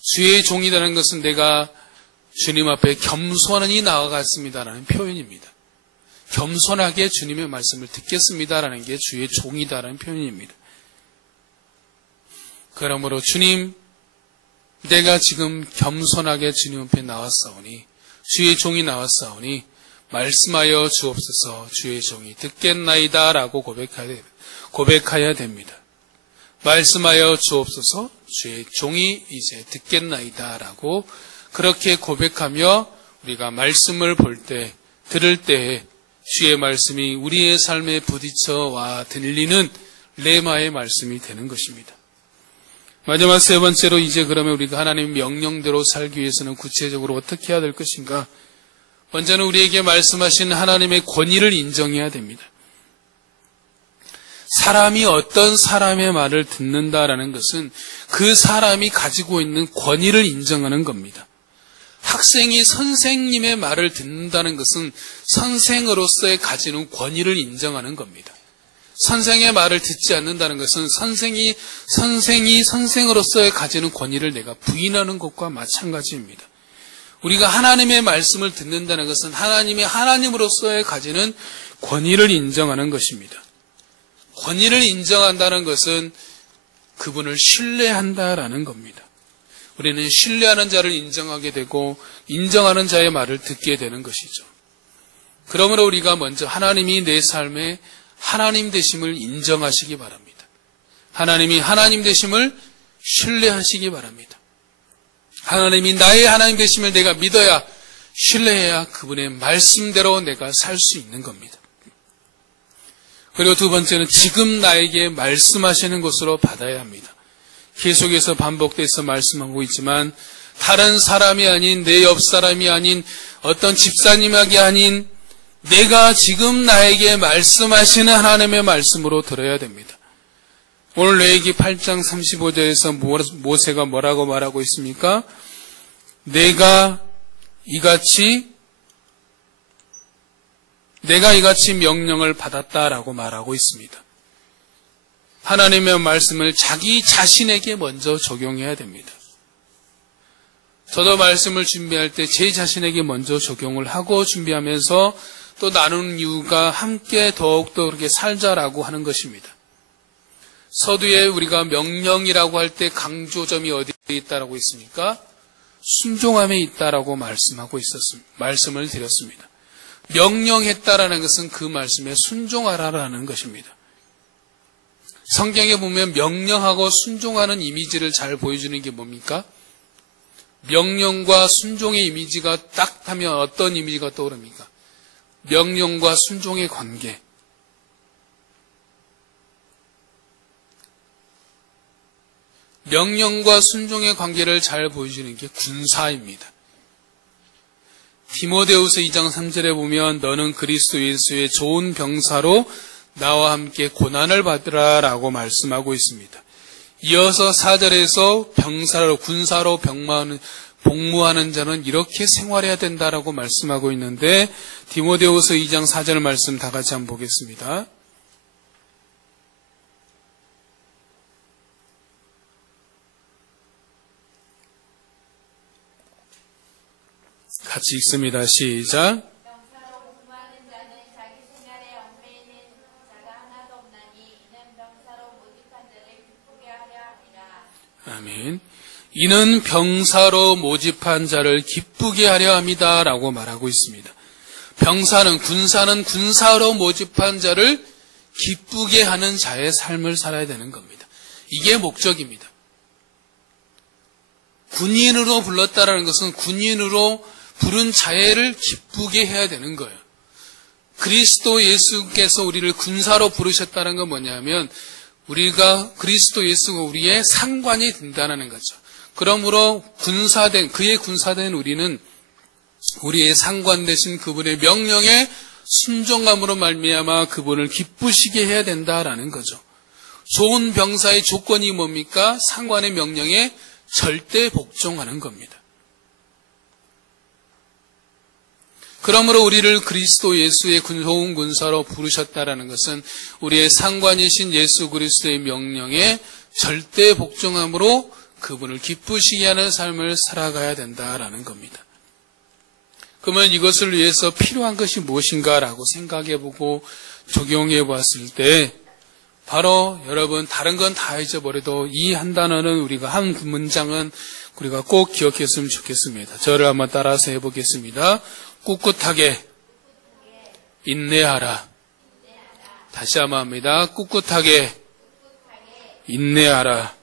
주의 종이라는 것은 내가 주님 앞에 겸손히 나아갔습니다 라는 표현입니다. 겸손하게 주님의 말씀을 듣겠습니다 라는 게 주의 종이다 라는 표현입니다. 그러므로 주님, 내가 지금 겸손하게 주님 앞에 나왔사오니, 주의 종이 나왔사오니 말씀하여 주옵소서 주의 종이 듣겠나이다 라고 고백해야 됩니다. 말씀하여 주옵소서 주의 종이 이제 듣겠나이다 라고 그렇게 고백하며 우리가 말씀을 볼 때, 들을 때 주의 말씀이 우리의 삶에 부딪혀 와 들리는 레마의 말씀이 되는 것입니다. 마지막 세 번째로 이제 그러면 우리가 하나님의 명령대로 살기 위해서는 구체적으로 어떻게 해야 될 것인가? 먼저는 우리에게 말씀하신 하나님의 권위를 인정해야 됩니다. 사람이 어떤 사람의 말을 듣는다라는 것은 그 사람이 가지고 있는 권위를 인정하는 겁니다. 학생이 선생님의 말을 듣는다는 것은 선생으로서의 가지는 권위를 인정하는 겁니다. 선생의 말을 듣지 않는다는 것은 선생이 선생으로서의 가지는 권위를 내가 부인하는 것과 마찬가지입니다. 우리가 하나님의 말씀을 듣는다는 것은 하나님이 하나님으로서의 가지는 권위를 인정하는 것입니다. 권위를 인정한다는 것은 그분을 신뢰한다라는 겁니다. 우리는 신뢰하는 자를 인정하게 되고 인정하는 자의 말을 듣게 되는 것이죠. 그러므로 우리가 먼저 하나님이 내 삶에 하나님 되심을 인정하시기 바랍니다. 하나님이 하나님 되심을 신뢰하시기 바랍니다. 하나님이 나의 하나님 되심을 내가 믿어야, 신뢰해야 그분의 말씀대로 내가 살 수 있는 겁니다. 그리고 두 번째는 지금 나에게 말씀하시는 것으로 받아야 합니다. 계속해서 반복돼서 말씀하고 있지만 다른 사람이 아닌, 내 옆 사람이 아닌, 어떤 집사님에게 아닌 내가 지금 나에게 말씀하시는 하나님의 말씀으로 들어야 됩니다. 오늘 레위기 8장 35절에서 모세가 뭐라고 말하고 있습니까? 내가 이같이 명령을 받았다라고 말하고 있습니다. 하나님의 말씀을 자기 자신에게 먼저 적용해야 됩니다. 저도 말씀을 준비할 때 제 자신에게 먼저 적용을 하고 준비하면서 또 나누는 이유가 함께 더욱더 그렇게 살자라고 하는 것입니다. 서두에 우리가 명령이라고 할 때 강조점이 어디에 있다라고 있습니까? 순종함에 있다라고 말씀을 드렸습니다. 명령했다라는 것은 그 말씀에 순종하라라는 것입니다. 성경에 보면 명령하고 순종하는 이미지를 잘 보여주는 게 뭡니까? 명령과 순종의 이미지가 딱 하면 어떤 이미지가 떠오릅니까? 명령과 순종의 관계. 명령과 순종의 관계를 잘 보여주는 게 군사입니다. 디모데후서 2장 3절에 보면 너는 그리스도 예수의 좋은 병사로 나와 함께 고난을 받으라 라고 말씀하고 있습니다. 이어서 4절에서 병사로, 군사로 복무하는 자는 이렇게 생활해야 된다라고 말씀하고 있는데 디모데후서 2장 4절 말씀 다 같이 한번 보겠습니다. 같이 읽습니다. 시작. 병사로 복무하는 자는 자기 생활에 얽매이는 자가 하나도 없나니 이는 병사로 모집한 자를 기쁘게 하려 함이라. 아멘. 이는 병사로 모집한 자를 기쁘게 하려 합니다. 라고 말하고 있습니다. 군사는 군사로 모집한 자를 기쁘게 하는 자의 삶을 살아야 되는 겁니다. 이게 목적입니다. 군인으로 불렀다라는 것은 군인으로 부른 자를 기쁘게 해야 되는 거예요. 그리스도 예수께서 우리를 군사로 부르셨다는 건 뭐냐면 우리가 그리스도 예수가 우리의 상관이 된다는 거죠. 그러므로 그의 군사된 우리는 우리의 상관 되신 그분의 명령에 순종함으로 말미암아 그분을 기쁘시게 해야 된다라는 거죠. 좋은 병사의 조건이 뭡니까? 상관의 명령에 절대 복종하는 겁니다. 그러므로 우리를 그리스도 예수의 좋은 군사로 부르셨다라는 것은 우리의 상관이신 예수 그리스도의 명령에 절대 복종함으로 그분을 기쁘시게 하는 삶을 살아가야 된다라는 겁니다. 그러면 이것을 위해서 필요한 것이 무엇인가라고 생각해보고 적용해 보았을 때 바로 여러분 다른 건 다 잊어버려도 이 한 단어는 우리가 한 문장은 우리가 꼭 기억했으면 좋겠습니다. 저를 한번 따라서 해보겠습니다. 꿋꿋하게 인내하라. 다시 한번 합니다. 꿋꿋하게 인내하라.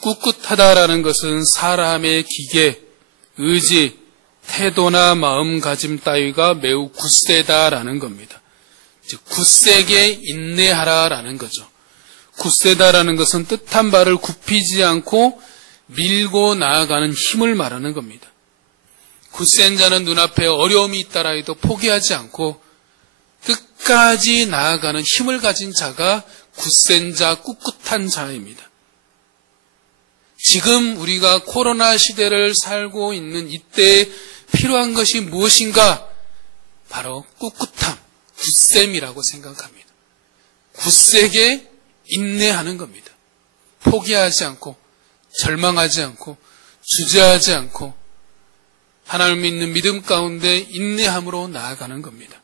꿋꿋하다라는 것은 사람의 기계, 의지, 태도나 마음가짐 따위가 매우 굳세다라는 겁니다. 즉 굳세게 인내하라라는 거죠. 굳세다라는 것은 뜻한 바를 굽히지 않고 밀고 나아가는 힘을 말하는 겁니다. 굳센 자는 눈앞에 어려움이 있다라 해도 포기하지 않고 끝까지 나아가는 힘을 가진 자가 굳센 자, 꿋꿋한 자입니다. 지금 우리가 코로나 시대를 살고 있는 이때 필요한 것이 무엇인가? 바로 꿋꿋함, 굳셈이라고 생각합니다. 굳세게 인내하는 겁니다. 포기하지 않고 절망하지 않고 주저하지 않고 하나님을 믿는 믿음 가운데 인내함으로 나아가는 겁니다.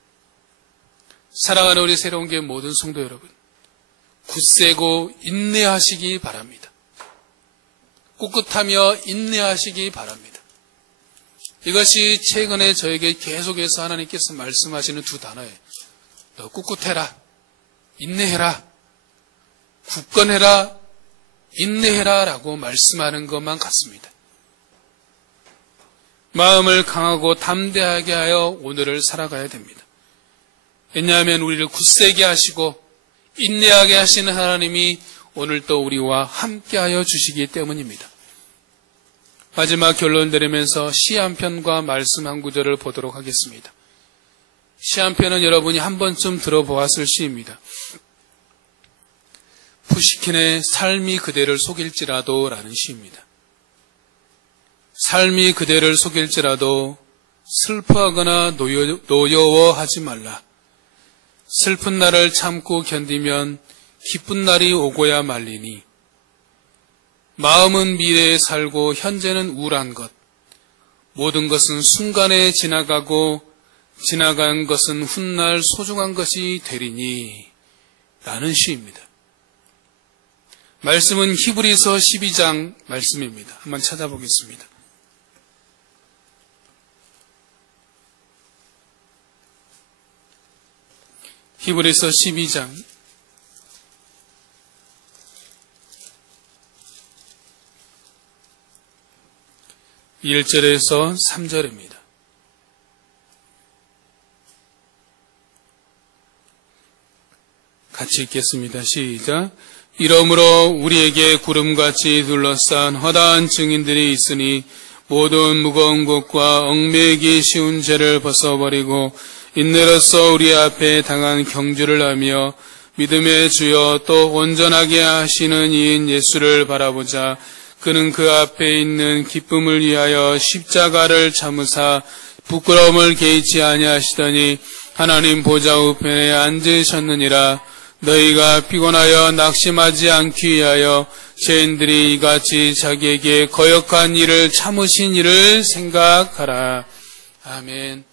사랑하는 우리 새로운교회 모든 성도 여러분, 굳세고 인내하시기 바랍니다. 꿋꿋하며 인내하시기 바랍니다. 이것이 최근에 저에게 계속해서 하나님께서 말씀하시는 두 단어예요. 너 꿋꿋해라, 인내해라, 굳건해라, 인내해라 라고 말씀하는 것만 같습니다. 마음을 강하고 담대하게 하여 오늘을 살아가야 됩니다. 왜냐하면 우리를 굳세게 하시고 인내하게 하시는 하나님이 오늘 또 우리와 함께하여 주시기 때문입니다. 마지막 결론 내리면서 시 한 편과 말씀 한 구절을 보도록 하겠습니다. 시 한 편은 여러분이 한 번쯤 들어보았을 시입니다. 푸시킨의 삶이 그대를 속일지라도 라는 시입니다. 삶이 그대를 속일지라도 슬퍼하거나 노여워하지 말라. 슬픈 날을 참고 견디면 기쁜 날이 오고야 말리니 마음은 미래에 살고 현재는 우울한 것. 모든 것은 순간에 지나가고 지나간 것은 훗날 소중한 것이 되리니 라는 시입니다. 말씀은 히브리서 12장 말씀입니다. 한번 찾아보겠습니다. 히브리서 12장 1절에서 3절입니다. 같이 읽겠습니다. 시작. 이러므로 우리에게 구름같이 둘러싼 허다한 증인들이 있으니 모든 무거운 것과 얽매이기 쉬운 죄를 벗어버리고 인내로써 우리 앞에 당한 경주를 하며 믿음의 주여 또 온전하게 하시는 이인 예수를 바라보자. 그는 그 앞에 있는 기쁨을 위하여 십자가를 참으사 부끄러움을 개의치 아니하시더니 하나님 보좌 우편에 앉으셨느니라. 너희가 피곤하여 낙심하지 않기 위하여 죄인들이 이같이 자기에게 거역한 일을 참으신 일을 생각하라. 아멘.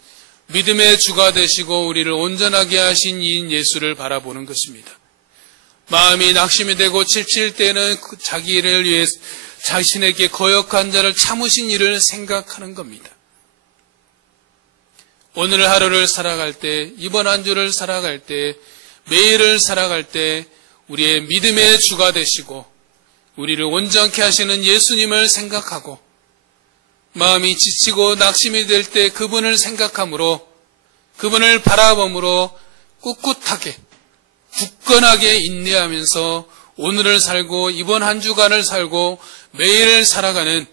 믿음의 주가 되시고 우리를 온전하게 하신 이인 예수를 바라보는 것입니다. 마음이 낙심이 되고 지칠 때는 자기를 위해 자신에게 거역한 자를 참으신 일을 생각하는 겁니다. 오늘 하루를 살아갈 때, 이번 한 주를 살아갈 때, 매일을 살아갈 때 우리의 믿음의 주가 되시고 우리를 온전케 하시는 예수님을 생각하고 마음이 지치고 낙심이 될 때 그분을 생각함으로 그분을 바라봄으로 꿋꿋하게 굳건하게 인내하면서 오늘을 살고 이번 한 주간을 살고 매일을 살아가는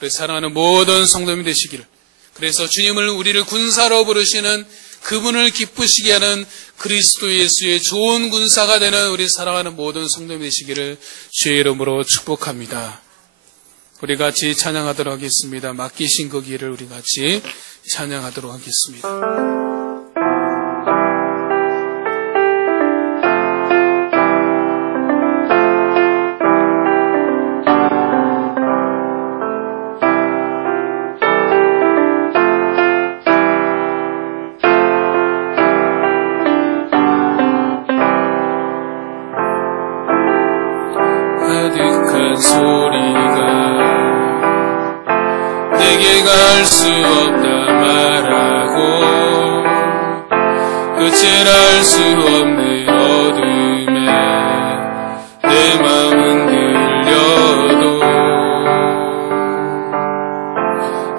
우리 사랑하는 모든 성도님이 되시기를, 그래서 주님을 우리를 군사로 부르시는 그분을 기쁘시게 하는 그리스도 예수의 좋은 군사가 되는 우리 사랑하는 모든 성도님 되시기를 주의 이름으로 축복합니다. 우리 같이 찬양하도록 하겠습니다. 맡기신 그 길을 우리 같이 찬양하도록 하겠습니다. 가득한 소리가 내게 갈 수 없다 말하고 끝을 알 수 없는 어둠에 내 마음은 들려도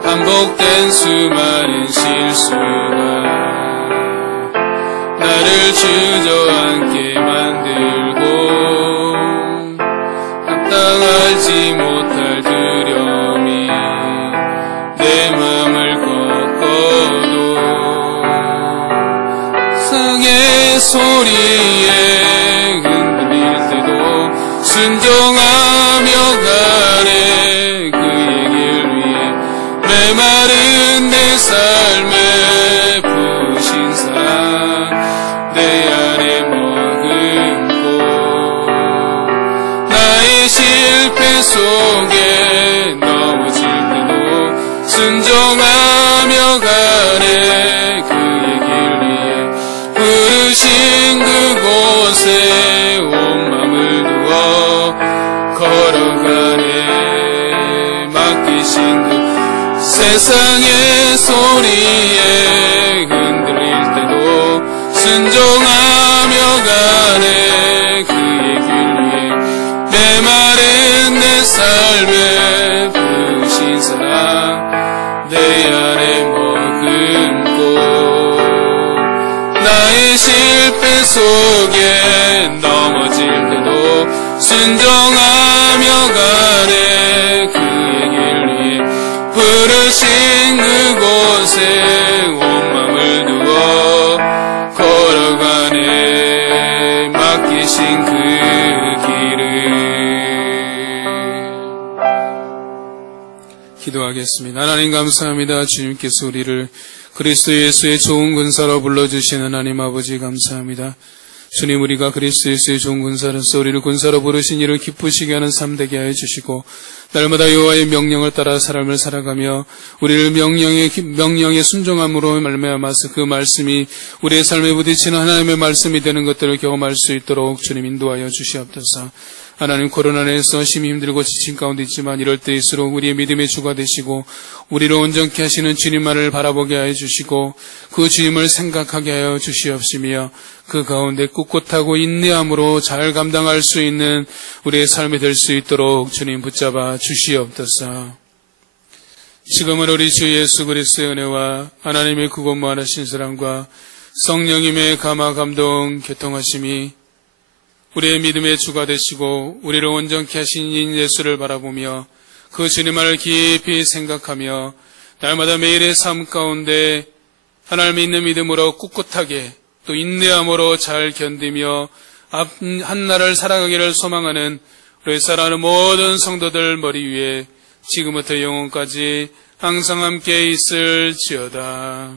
반복된 수많은 실수가 나를 주저앉게 만들고 감당하지 못할 두려움이 내 맘을 꺾어도 성의 소리에 흔들릴 때도 순종하며 가네 그의 길 위에 메마른 내 삶에 부신 사랑 내 안에 머금고 나의 실패 속에 넘어질 때도 순종하며 가네 그의 길 위에 부르신 그곳에 온 맘을 두어 걸어가네 맡기신 그 세상의 소리에 흔들릴 때도 순종하며 가네 그의 길 위에 메마른 내 삶에 부신 사랑 내 안에 머금고 나의 실패 속에 넘어질 때도 순종하며 가네 그의 길 위에 부르신 그곳에 온 맘을 두어 걸어가네 맡기신 그 길을. 기도하겠습니다. 하나님 감사합니다. 주님께서 우리를 그리스도 예수의 좋은 군사로 불러주신 하나님 아버지 감사합니다. 주님, 우리가 그리스도 예수의 좋은 군사로서 우리를 군사로 부르신 이를 기쁘시게 하는 삶 되게 하여 주시고 날마다 여호와의 명령을 따라 삶을 살아가며 우리를 명령에 순종함으로 말미암아서 그 말씀이 우리의 삶에 부딪히는 하나님의 말씀이 되는 것들을 경험할 수 있도록 주님 인도하여 주시옵소서. 하나님, 코로나에서 심히 힘들고 지친 가운데 있지만 이럴 때일수록 우리의 믿음의 주가 되시고 우리를 온전케 하시는 주님만을 바라보게 하여 주시고 그 주님을 생각하게 하여 주시옵시며 그 가운데 꿋꿋하고 인내함으로 잘 감당할 수 있는 우리의 삶이 될 수 있도록 주님 붙잡아 주시옵소서. 지금은 우리 주 예수 그리스도의 은혜와 하나님의 크고 무한하신 사랑과 성령님의 감화 감동 교통하심이 우리의 믿음의 주가 되시고 우리를 온전케 하신 인 예수를 바라보며 그 주님을 깊이 생각하며 날마다 매일의 삶 가운데 하나님 있는 믿음으로 꿋꿋하게 또 인내함으로 잘 견디며 한날을 살아가기를 소망하는 우리 사랑하는 모든 성도들 머리 위에 지금부터 영원까지 항상 함께 있을지어다.